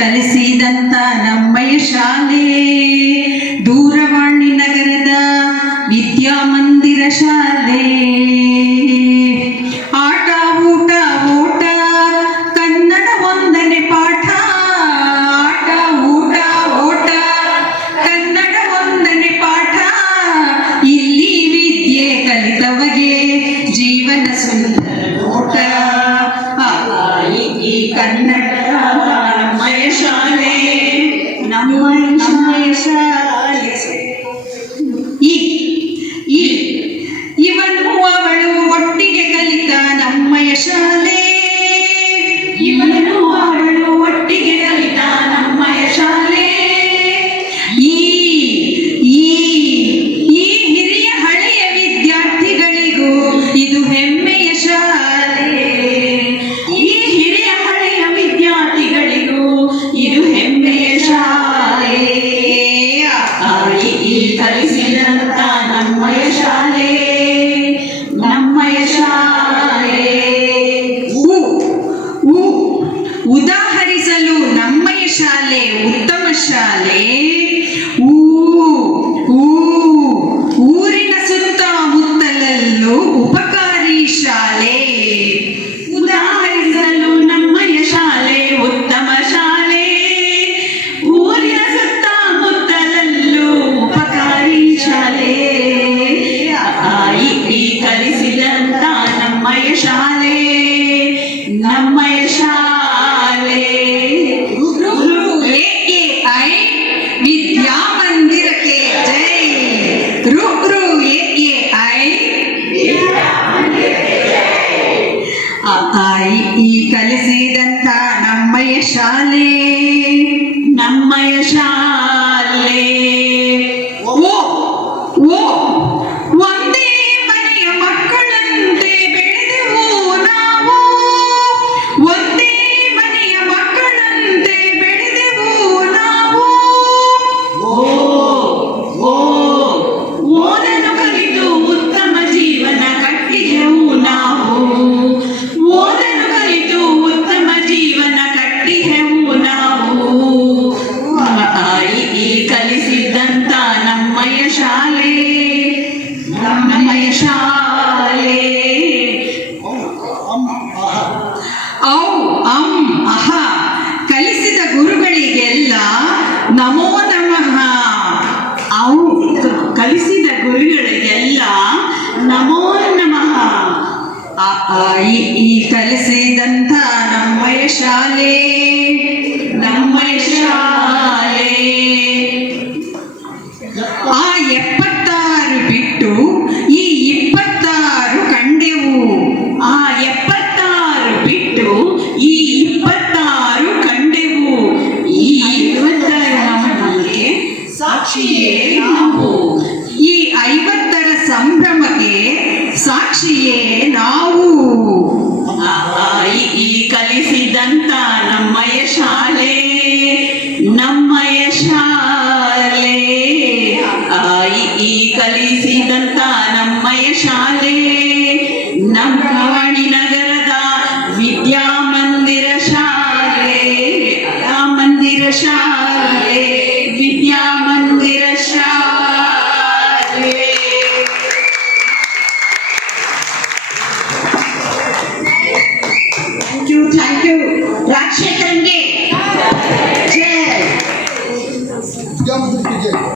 ಕಲಿಸಿದಂತ ನಮ್ಮಯ ಶಾಲೆ ದೂರವಾಣಿ ನಗರದ ವಿದ್ಯಾಮಂದಿರ ಶಾಲೆ. ಆಟ ಊಟ ಓಟ ಕನ್ನಡ ಒಂದನೇ ಪಾಠ. ಆಟ ಊಟ ಓಟ ಕನ್ನಡ ಒಂದನೇ ಪಾಠ. ಇಲ್ಲಿ ವಿದ್ಯೆ ಕಲಿತವಗೆ ಜೀವನ ಸುಂದರ ನೋಟ. ಈ ಕನ್ನಡ ನಮ್ಮಯ ಶಾಲೆ, ನಮ್ಮಯ ಶಾಲೆ. ಇವನು ಅವಳು ಒಟ್ಟಿಗೆ ಕಲಿತ ನಮ್ಮಯ ಶಾಲೆ. ಇವನು ಅವಳು ಒಟ್ಟಿಗೆ ಕಲಿತ ನಮ್ಮಯ ಶಾಲೆ. ಈ ಹಿರಿಯ ಹಳೆಯ ವಿದ್ಯಾರ್ಥಿಗಳಿಗೂ ಇದು ಹೆಮ್ಮೆಯ ಶಾಲೆ. ಈ ಹಿರಿಯ ಹಳೆಯ ವಿದ್ಯಾರ್ಥಿಗಳಿಗೂ ಇದು ಹೆಮ್ಮೆಯ ಶಾಲೆ. ಈ ಕಲಿಸಿದಂತ ನಮ್ಮಯ ಶಾಲೆ, ನಮ್ಮಯ ಶಾಲೆ. ಉದಾಹರಿಸಲು ನಮ್ಮಯ ಶಾಲೆ ಉತ್ತಮ ಶಾಲೆ. ಊರಿನ ಸುತ್ತಮುತ್ತಲಲ್ಲೂ ಉಪಕಾರಿ ಶಾಲೆ. ಉದಾಹರಿಸಲು ನಮ್ಮಯ ಶಾಲೆ ಉತ್ತಮ ಶಾಲೆ. ಊರಿನ ಸುತ್ತಮುತ್ತಲಲ್ಲೂ ಉಪಕಾರಿ ಶಾಲೆ. ಈ ಕಲಿಸಿದಂತ ನಮ್ಮಯ ಶಾಲೆ, ನಮ್ಮಯ ಶಾಲೆ. AAI ವಿದ್ಯಾಮಂದಿರಕ್ಕೆ ಜೈ. AAI ಈ ಕಲಿಸಿದಂತ ನಮ್ಮಯ ಶಾಲೆ, ನಮ್ಮಯ ಶಾಲೆ. ಒಂದೇ ಮನೆಯ ಮಕ್ಕಳಂತೆ ಬೆಳೆದೆವು ನಾವು. ಒಂದೇ ಮನೆಯ ಮಕ್ಕಳಂತೆ ಬೆಳೆದೆವು ನಾವು. ಓದಲು ಕಲಿತು ಉತ್ತಮ ಜೀವನ ಕಟ್ಟಿದೆವು ನಾವು. ಓದಲು ಕಲಿತು ಉತ್ತಮ ಜೀವನ ಕಟ್ಟಿದೆವು ನಾವು. ಈ ಕಲಿಸಿದಂತ ನಮ್ಮಯ ಶಾಲೆ, ನಮ್ಮಯ ಶಾಲೆ. ಕಲಿಸಿದ ಗುರುಗಳಿಗೆಲ್ಲ ನಮೋ ನಮಃ. ಕಲಿಸಿದ ಗುರುಗಳಿಗೆಲ್ಲ ನಮೋ ನಮಃ. ಈ ಕಲಿಸಿದಂತ ನಮ್ಮಯ ಶಾಲೆ, ನಮ್ಮಯ ಶಾಲೆ. 76 ಬಿಟ್ಟು ಈ 26 ಕಂಡೆವು. 76 ಬಿಟ್ಟು ಈ 26 ಕಂಡೆವು. ಈ 26 ಸಾಕ್ಷಿಯೇ ನಾವು. ಈ 50ರ ಸಂಭ್ರಮಕ್ಕೆ ಸಾಕ್ಷಿಯೇ ನಾವು. ಈ ಕಲಿಸಿದಂತ ನಮ್ಮಯ ಶಾಲೆ, ನಮ್ಮಯ ಶಾಲೆ. ಈ ಕಲಿಸಿದಂತ